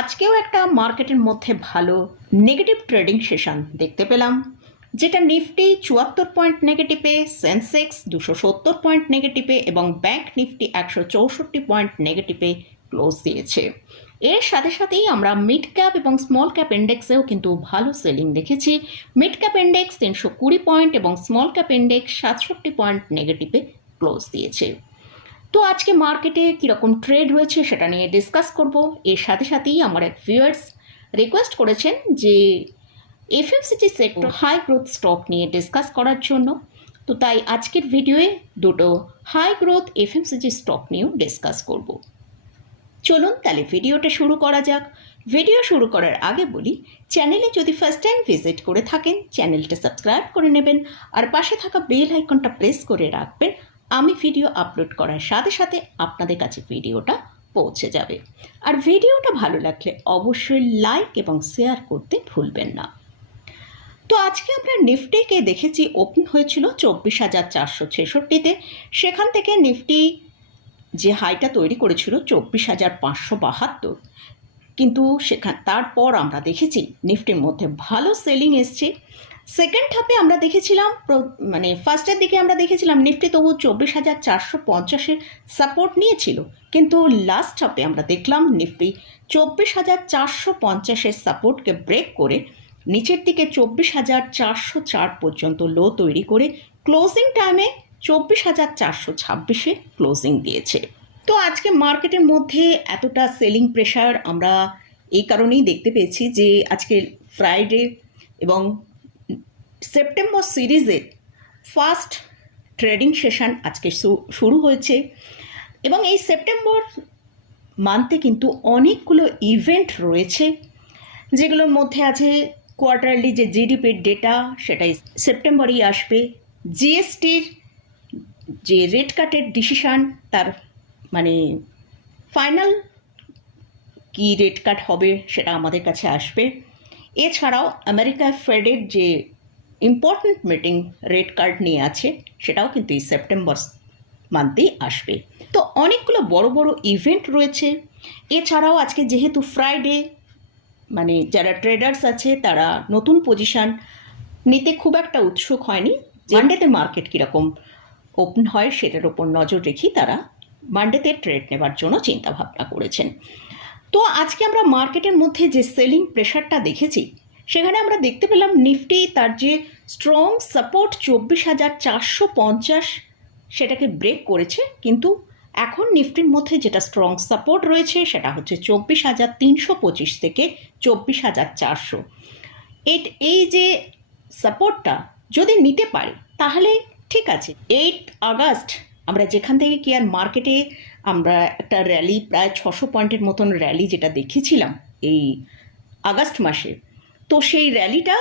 আজকেও একটা মার্কেটের মধ্যে ভালো নেগেটিভ ট্রেডিং সেশন দেখতে পেলাম, যেটা নিফটি চুয়াত্তর পয়েন্ট নেগেটিভে সেন্সেক্স দুশো সত্তর পয়েন্ট নেগেটিভে এবং ব্যাংক নিফটি একশো চৌষট্টি পয়েন্ট নেগেটিভে ক্লোজ দিয়েছে। এর সাথে সাথেই আমরা মিড ক্যাপ এবং স্মল ক্যাপ ইন্ডেক্সেও কিন্তু ভালো সেলিং দেখেছি। মিড ক্যাপ ইন্ডেক্স তিনশো কুড়ি পয়েন্ট এবং স্মল ক্যাপ ইন্ডেক্স সাতষট্টি পয়েন্ট নেগেটিভে ক্লোজ দিয়েছে। তো আজকে মার্কেটে কীরকম ট্রেড হয়েছে সেটা নিয়ে ডিসকাস করব। এর সাথে সাথেই আমার এক ভিউয়ার্স রিকোয়েস্ট করেছেন যে FMCG sector high growth stock নিয়ে ডিসকাস করার জন্য। তো তাই আজকের ভিডিওয়ে দুটো হাই গ্রোথ এফএমসিজি স্টক নিয়েও ডিসকাস করব। চলুন তাহলে ভিডিওটা শুরু করা যাক। ভিডিও শুরু করার আগে বলি চ্যানেলে যদি ফার্স্ট টাইম ভিজিট করে থাকেন চ্যানেলটা সাবস্ক্রাইব করে নেবেন। আর পাশে থাকা বেল আইকনটা প্রেস করে রাখবেন। আমি ভিডিও আপলোড করার সাথে সাথে আপনাদের কাছে ভিডিওটা পৌঁছে যাবে। আর ভিডিওটা ভালো লাগলে অবশ্যই লাইক এবং শেয়ার করতে ভুলবেন না। তো আজকে আমরা নিফটিকে দেখেছি ওপেন হয়েছিল চব্বিশ হাজার চারশো ছেষট্টিতে। সেখান থেকে নিফটি যে হাইটা তৈরি করেছিল চব্বিশ হাজার পাঁচশো বাহাত্তর। কিন্তু সেখান, তারপর আমরা দেখেছি নিফটির মধ্যে ভালো সেলিং এসছে। সেকেন্ড হাফে আমরা দেখেছিলাম মানে ফার্স্টের দিকে আমরা দেখেছিলাম নিফটি তবু চব্বিশ হাজার চারশো পঞ্চাশের সাপোর্ট নিয়েছিল। কিন্তু লাস্ট হাফে আমরা দেখলাম নিফটি চব্বিশ হাজার চারশো পঞ্চাশের সাপোর্টকে ব্রেক করে নিচের দিকে চব্বিশ হাজার চারশো চার পর্যন্ত লো তৈরি করে ক্লোজিং টাইমে চব্বিশ হাজার চারশো ছাব্বিশে ক্লোজিং দিয়েছে। তো আজকে মার্কেটের মধ্যে এতটা সেলিং প্রেশার আমরা এই কারণেই দেখতে পেয়েছি যে আজকে ফ্রাইডে এবং সেপ্টেম্বর সিরিজের ফার্স্ট ট্রেডিং সেশন আজকে শুরু হয়েছে। এবং এই সেপ্টেম্বর মান্থে কিন্তু অনেকগুলো ইভেন্ট রয়েছে, যেগুলোর মধ্যে আছে কোয়ার্টারলি যে জিডিপির ডেটা সেটাই সেপ্টেম্বরেই আসবে। জিএসটির যে রেট কাটের ডিসিশান তার মানে ফাইনাল কি রেট কাট হবে সেটা আমাদের কাছে আসবে। এছাড়াও আমেরিকা ফেডের যে ইম্পর্ট্যান্ট মিটিং রেড কার্ড নিয়ে আছে, সেটাও কিন্তু এই সেপ্টেম্বর মান্থেই আসবে। তো অনেকগুলো বড় বড় ইভেন্ট রয়েছে। এছাড়াও আজকে যেহেতু ফ্রাইডে মানে যারা ট্রেডার্স আছে, তারা নতুন পজিশন নিতে খুব একটা উৎসুক হয়নি। মানডেতে মার্কেট কীরকম ওপেন হয়, সেটার ওপর নজর রেখেই তারা মানডেতে ট্রেড নেবার জন্য চিন্তাভাবনা করেছেন। তো আজকে আমরা মার্কেটের মধ্যে যে সেলিং প্রেশারটা দেখেছি সেখানে আমরা দেখতে পেলাম নিফটি তার যে স্ট্রং সাপোর্ট চব্বিশ হাজার চারশো পঞ্চাশ সেটাকে ব্রেক করেছে। কিন্তু এখন নিফটির মধ্যে যেটা স্ট্রং সাপোর্ট রয়েছে সেটা হচ্ছে চব্বিশ হাজার তিনশো পঁচিশ থেকে চব্বিশ হাজার চারশো। এই এই যে সাপোর্টটা যদি নিতে পারে, তাহলে ঠিক আছে। এইট আগস্ট আমরা যেখান থেকে কি আর মার্কেটে আমরা একটা র্যালি প্রায় ছশো পয়েন্টের মতন র্যালি যেটা দেখেছিলাম এই আগস্ট মাসে তো সেই র্যালিটা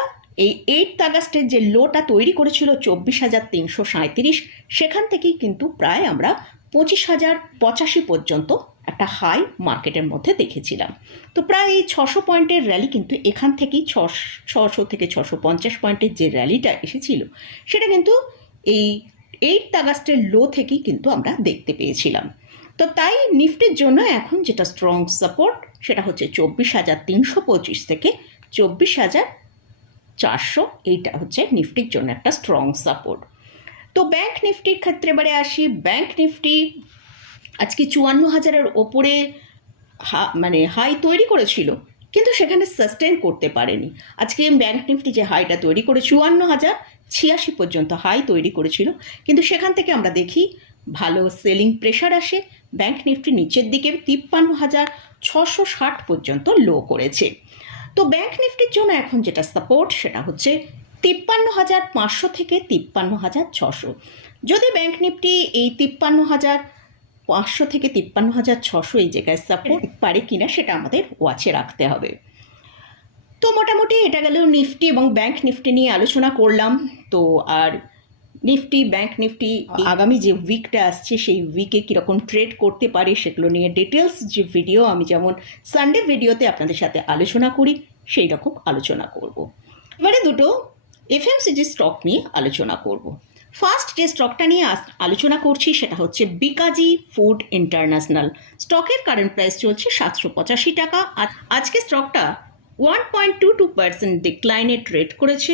এই এইট আগস্টের যে লোটা তৈরি করেছিল চব্বিশ হাজার তিনশো সাঁত্রিশ সেখান থেকেই কিন্তু প্রায় আমরা পঁচিশ হাজার পঁচাশি পর্যন্ত একটা হাই মার্কেটের মধ্যে দেখেছিলাম। তো প্রায় এই ছশো পয়েন্টের র্যালি কিন্তু এখান থেকেই ছশো থেকে ছশো পঞ্চাশ পয়েন্টের যে র্যালিটা এসেছিল, সেটা কিন্তু এই এইট আগস্টের লো থেকেই কিন্তু আমরা দেখতে পেয়েছিলাম। তো তাই নিফটির জন্য এখন যেটা স্ট্রং সাপোর্ট সেটা হচ্ছে চব্বিশ হাজার তিনশো পঁচিশ থেকে চব্বিশ হাজার চারশো এইটা হচ্ছে নিফটির জন্য একটা স্ট্রং সাপোর্ট তো ব্যাংক নিফটির ক্ষেত্রে এবারে আসি। ব্যাংক নিফটি আজকে চুয়ান্ন হাজারের ওপরে হা মানে হাই তৈরি করেছিল, কিন্তু সেখানে সাস্টেন করতে পারেনি। আজকে ব্যাংক নিফটি যে হাইটা তৈরি করে, চুয়ান্ন হাজার ছিয়াশি পর্যন্ত হাই তৈরি করেছিল। কিন্তু সেখান থেকে আমরা দেখি, ভালো সেলিং প্রেশার আসে। ব্যাংক নিফটি নিচের দিকে তিপ্পান্ন হাজার ছশো ষাট পর্যন্ত লো করেছে। তো ব্যাংক নিফটির জন্য এখন যেটা সাপোর্ট সেটা হচ্ছে তিপ্পান্ন হাজার পাঁচশো থেকে তিপ্পান্ন হাজার ছশো। যদি ব্যাংক নিফটি এই তিপ্পান্ন হাজার পাঁচশো থেকে তিপ্পান্ন হাজার ছশো এই জায়গায় সাপোর্ট পারে কিনা সেটা আমাদের ওয়াচে রাখতে হবে। তো মোটামুটি এটা গেল নিফটি এবং ব্যাংক নিফটি নিয়ে আলোচনা করলাম। তো আর নিফটি ব্যাংক নিফটি আগামী যে উইকটা আসছে সেই উইকে কীরকম ট্রেড করতে পারে সেগুলো নিয়ে ডিটেলস যে ভিডিও আমি যেমন সানডে ভিডিওতে আপনাদের সাথে আলোচনা করি সেই রকম আলোচনা করব। এবারে দুটো এফএমসিজি স্টক নিয়ে আলোচনা করব। ফার্স্ট যে স্টকটা নিয়ে আলোচনা করছি সেটা হচ্ছে বিকাজি ফুড ইন্টারন্যাশনাল স্টকের কারেন্ট প্রাইস চলছে সাতশো পঁচাশি টাকা। আর আজকে স্টকটা one point two two percent ডিক্লাইনে trade করেছে।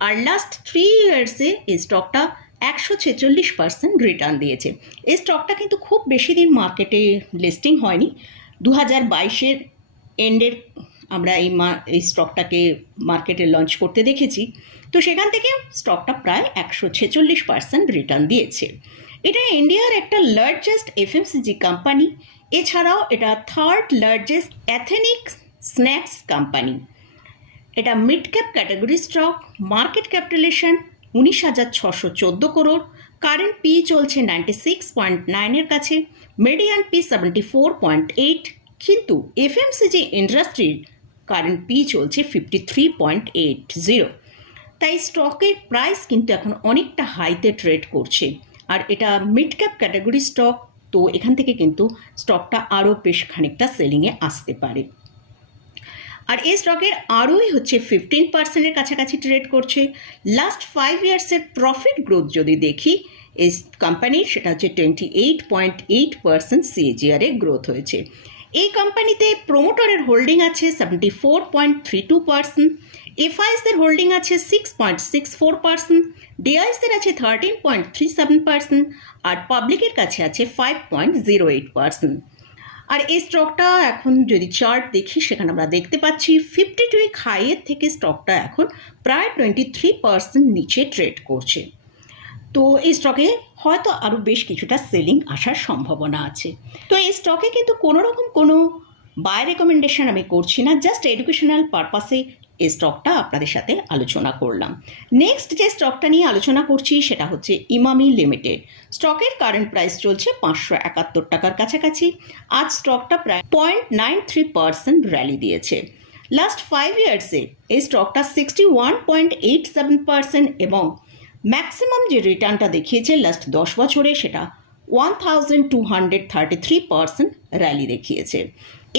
আর লাস্ট থ্রি ইয়ার্সে এই স্টকটা একশো ছেচল্লিশ পার্সেন্ট রিটার্ন দিয়েছে। এই স্টকটা কিন্তু খুব বেশি দিন মার্কেটে লিস্টিং হয়নি। দু হাজার বাইশের এন্ডের আমরা এই মা, এই স্টকটাকে মার্কেটে লঞ্চ করতে দেখেছি। তো সেখান থেকে স্টকটা প্রায় একশো ছেচল্লিশ পার্সেন্ট রিটার্ন দিয়েছে। এটা ইন্ডিয়ার একটা লার্জেস্ট এফএমসিজি কোম্পানি এছাড়াও এটা third largest ethnic snacks company এটা mid cap category stock market capitalisation উনিশ হাজার ছশো চোদ্দ করোড় কারেন্ট পি চলছে নাইনটি সিক্স পয়েন্ট নাইনের কাছে median P seventy four point eight কিন্তু এফএমসিজি ইন্ডাস্ট্রির কারেন্ট পি চলছে fifty three point eight zero তাই স্টকের প্রাইস কিন্তু এখন অনেকটা হাইতে ট্রেড করছে। আর এটা মিড ক্যাপ ক্যাটাগরি স্টক তো এখান থেকে কিন্তু স্টকটা আরও বেশ খানিকটা সেলিংয়ে আসতে পারে। আর এই স্টকের আরোই হচ্ছে ফিফটিন পার্সেন্টের কাছাকাছি ট্রেড করছে। লাস্ট ফাইভ ইয়ার্সের প্রফিট গ্রোথ যদি দেখি, এই কোম্পানির সেটা হচ্ছে twenty eight point eight percent সিএজিআরে growth হয়েছে। এই কোম্পানিতে প্রোমোটরের হোল্ডিং আছে seventy four point three two percent এফআইএসদের holding আছে six point six four percent ডিআইসদের আছে thirteen point three seven percent আর পাবলিকের কাছে আছে five point zero eight percent আর এই স্টকটা এখন যদি চার্ট দেখি, সেখানে আমরা দেখতে পাচ্ছি ফিফটি টু উইক হাইয়ের থেকে স্টকটা এখন প্রায় টোয়েন্টি থ্রি পার্সেন্ট নিচে ট্রেড করছে। তো এই স্টকে হয়তো আরও বেশ কিছুটা সেলিং আসার সম্ভাবনা আছে। তো এই স্টকে কিন্তু কোনো রকম কোনো বাই রেকমেন্ডেশন আমি করছি না জাস্ট এডুকেশনাল পারপাসে এই স্টকটা আপনাদের সাথে আলোচনা করলাম। নেক্সট যে স্টকটা নিয়ে আলোচনা করছি সেটা হচ্ছে ইমামি লিমিটেড স্টকের কারেন্ট প্রাইস চলছে পাঁচশো একাত্তর টাকার কাছাকাছি। আজ স্টকটা প্রায় point nine three percent rally দিয়েছে। লাস্ট ফাইভ ইয়ার্সে এই স্টকটা sixty one point eight seven percent এবং ম্যাক্সিমাম যে রিটার্নটা দেখিয়েছে লাস্ট দশ বছরে সেটা one thousand two hundred thirty three percent rally দেখিয়েছে।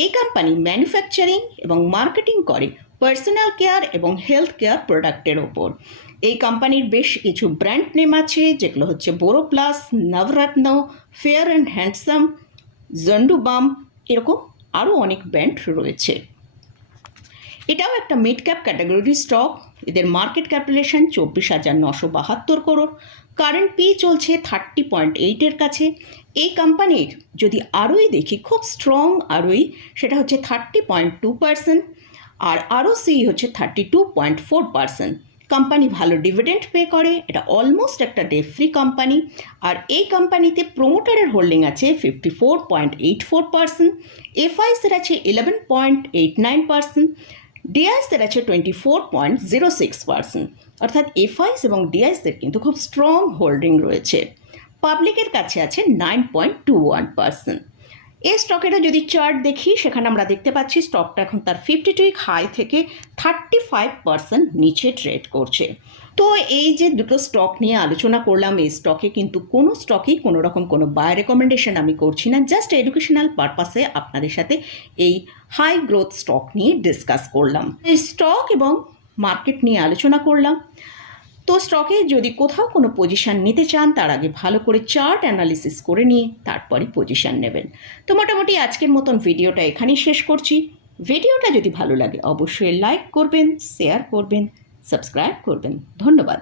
এই কোম্পানি ম্যানুফ্যাকচারিং এবং মার্কেটিং করে পার্সোনাল কেয়ার এবং হেলথ কেয়ার প্রোডাক্টের ওপর। এই কোম্পানির বেশ কিছু ব্র্যান্ড নেম আছে, যেগুলো হচ্ছে Boroplus Navratna fair and handsome Zandu balm এরকম আরও অনেক ব্র্যান্ড রয়েছে। এটাও একটা মিড ক্যাপ ক্যাটাগরি স্টক এদের মার্কেট ক্যাপিটালেশন চব্বিশ হাজার নশো বাহাত্তর করোড় কারেন্ট পি চলছে থার্টি পয়েন্ট এইটের কাছে। এই কোম্পানির যদি আরোই দেখি, খুব স্ট্রং আরোই, সেটা হচ্ছে থার্টি পয়েন্ট টু পার্সেন্ট আর আরও সি হচ্ছে thirty two point four percent company ভালো ডিভিডেন্ড পে করে, এটা অলমোস্ট একটা ডে ফ্রি কোম্পানি আর এই কোম্পানিতে প্রোমোটারের হোল্ডিং আছে fifty four point eight four percent এফআইসের আছে eleven point eight nine percent ডিআইসের আছে twenty four point zero six percent অর্থাৎ এফআইস এবং ডিআইসের কিন্তু খুব স্ট্রং হোল্ডিং রয়েছে। পাবলিকের কাছে আছে nine point two one percent এই স্টকেটা যদি চার্ট দেখি, সেখানে আমরা দেখতে পাচ্ছি স্টকটা এখন তার ফিফটি টু হাই থেকে থার্টি ফাইভ পার্সেন্ট নিচে ট্রেড করছে। তো এই যে দুটো স্টক নিয়ে আলোচনা করলাম, এই স্টকে কিন্তু কোনো স্টকেই কোনো রকম কোনো বাই রেকমেন্ডেশন আমি করছি না। জাস্ট এডুকেশনাল পারপাসে আপনাদের সাথে এই হাই গ্রোথ স্টক নিয়ে ডিসকাস করলাম। এই স্টক এবং মার্কেট নিয়ে আলোচনা করলাম। তো স্টকে যদি কোথাও কোনো পজিশান নিতে চান, তার আগে ভালো করে চার্ট অ্যানালিসিস করে নিয়ে তারপরে পজিশান নেবেন। তো মোটামুটি আজকের মতন ভিডিওটা এখানেই শেষ করছি। ভিডিওটা যদি ভালো লাগে, অবশ্যই লাইক করবেন শেয়ার করবেন সাবস্ক্রাইব করবেন। ধন্যবাদ।